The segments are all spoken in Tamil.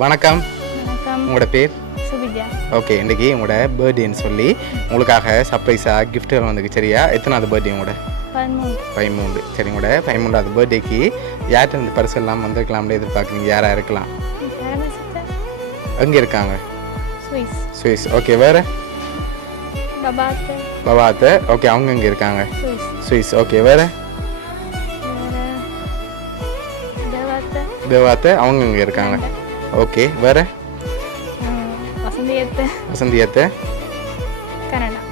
வணக்கம். வணக்கம். உங்களோட பேர்? சுபிஜா. ஓகே, இன்றைக்கி உங்களோட பர்த்டேன்னு சொல்லி உங்களுக்காக சர்ப்ரைஸாக கிஃப்ட்டுகள் வந்துக்கு. சரியா? எத்தனாவது பர்த்டே உங்களோட? 13. சரி, உங்களோட 13வது பர்த்டேக்கு யார்கிட்ட இந்த பரிசு எல்லாம் வந்திருக்கலாம்னு எதிர்பார்க்குறீங்க? யாராக இருக்கலாம்? எங்கே இருக்காங்க? சுவிஸ். ஓகே, வேறு? பபாத்து. ஓகே, அவங்க எங்கே இருக்காங்க? சுவிஸ். ஓகே, வேறு? தேவாத்து. அவங்க எங்கே இருக்காங்க? ஓகே, வேறு? வசந்தியத்து.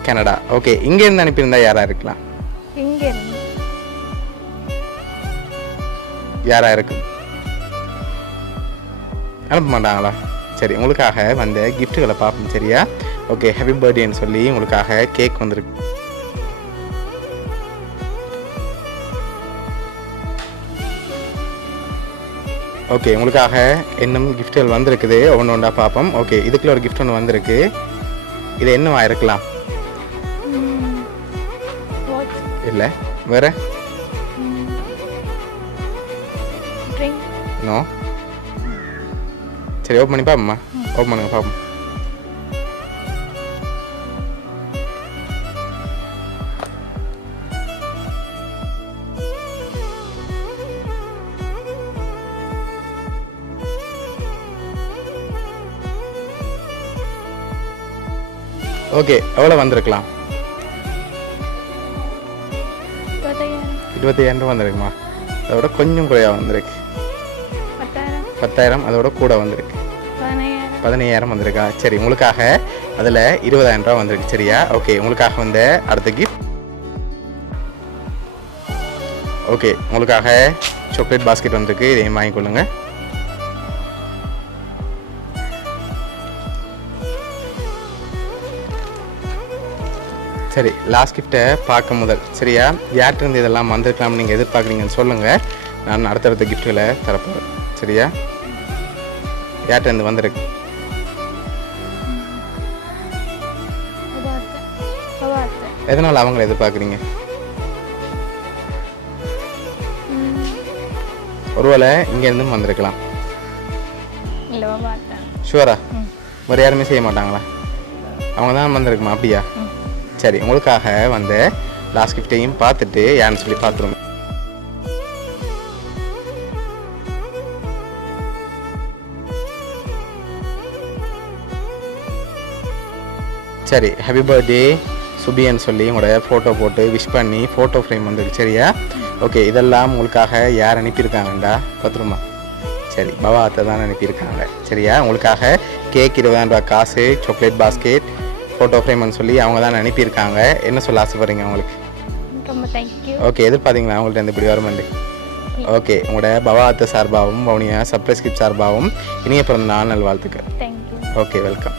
கனடா. ஓகே, இங்கேருந்து அனுப்பியிருந்தா யாராக இருக்கலாம்? யாராக இருக்கு? அனுப்ப மாட்டாங்களா? சரி, உங்களுக்காக வந்த கிஃப்ட்டுகளை பார்ப்போம். சரியா? ஓகே, ஹாப்பி பர்த்டேன்னு சொல்லி உங்களுக்காக கேக் வந்திருக்கு. ஓகே, உங்களுக்காக இன்னும் கிஃப்ட்டுகள் வந்திருக்குது. ஒன்று ஒன்றா பார்ப்போம். ஓகே, இதுக்குள்ள ஒரு கிஃப்ட் ஒன்று வந்திருக்கு. இது என்னவா இருக்கலாம்? இல்லை, வேறு? நோ. சரி, ஓப்பன் பண்ணி பார்ப்போம்மா. ஓப்பன் பண்ணுங்க பார்ப்போம். ஓகே, எவ்வளோ வந்திருக்கலாம்? 25,000 வந்திருக்குமா? அதோட கொஞ்சம் குறையாக வந்திருக்கு. 10,000. அதோட கூட வந்திருக்கு. 15,000 வந்திருக்கா? சரி, உங்களுக்காக அதில் 20,000 வந்திருக்கு. சரியா? ஓகே, உங்களுக்காக வந்த அடுத்த கிஃப்ட். ஓகே, உங்களுக்காக சாக்லேட் பாஸ்கெட் வந்திருக்கு. இதையும் வாங்கிக்கொள்ளுங்க. சரி, லாஸ்ட் கிஃப்ட்டை பார்க்க முதல். சரியா? யார்கிட்ட இதெல்லாம் வந்திருக்கலாம்னு நீங்கள் எதிர்பார்க்குறீங்கன்னு சொல்லுங்கள். நான் அடுத்தடுத்த கிஃப்ட்டுகளை தரப்போகிறேன். சரியா? யார்கிட்ட வந்திருக்கு? எதனால் அவங்கள எதிர்பார்க்குறீங்க? ஒருவேளை இங்கேருந்தும் வந்திருக்கலாம். ஷுவரா? வேறு யாருமே செய்ய மாட்டாங்களா? அவங்க தான் வந்திருக்குமா? அப்படியா? சரி, உங்களுக்காக வந்த லாஸ்ட் கிஃப்டையும் பார்த்துட்டு யாருன்னு சொல்லி பார்த்துருங்க. சரி, ஹாப்பி பர்த்டே சுபின்னு சொல்லி உங்களோட ஃபோட்டோ போட்டு விஷ் பண்ணி ஃபோட்டோ ஃப்ரேம் வந்துருக்கு. சரியா? ஓகே, இதெல்லாம் உங்களுக்காக யார் அனுப்பியிருக்காங்கண்டா பார்த்துருமா? சரி, பவாத்தை தான் அனுப்பியிருக்காங்க. சரியா? உங்களுக்காக கேக் 20,000 காசு, சாக்லேட் பாஸ்கெட், ஃபோட்டோ ஃப்ரேம்னு சொல்லி அவங்க தான் அனுப்பியிருக்காங்க. என்ன சொல்ல ஆசைப்படுறீங்க அவங்களுக்கு? ரொம்ப தேங்க்யூ. ஓகே, எதிர்பார்த்தீங்களா அவங்கள்ட்ட இப்படி வருமாண்டு? ஓகே, உங்களோட பவாத்து சார்பாகவும் வவுனியா சர்ப்ரைஸ் கிஃப்ட் சார்பாகவும் இனிய பிறந்த நாள் நல்வாழ்த்துக்கள். தேங்க்யூ. Okay, welcome.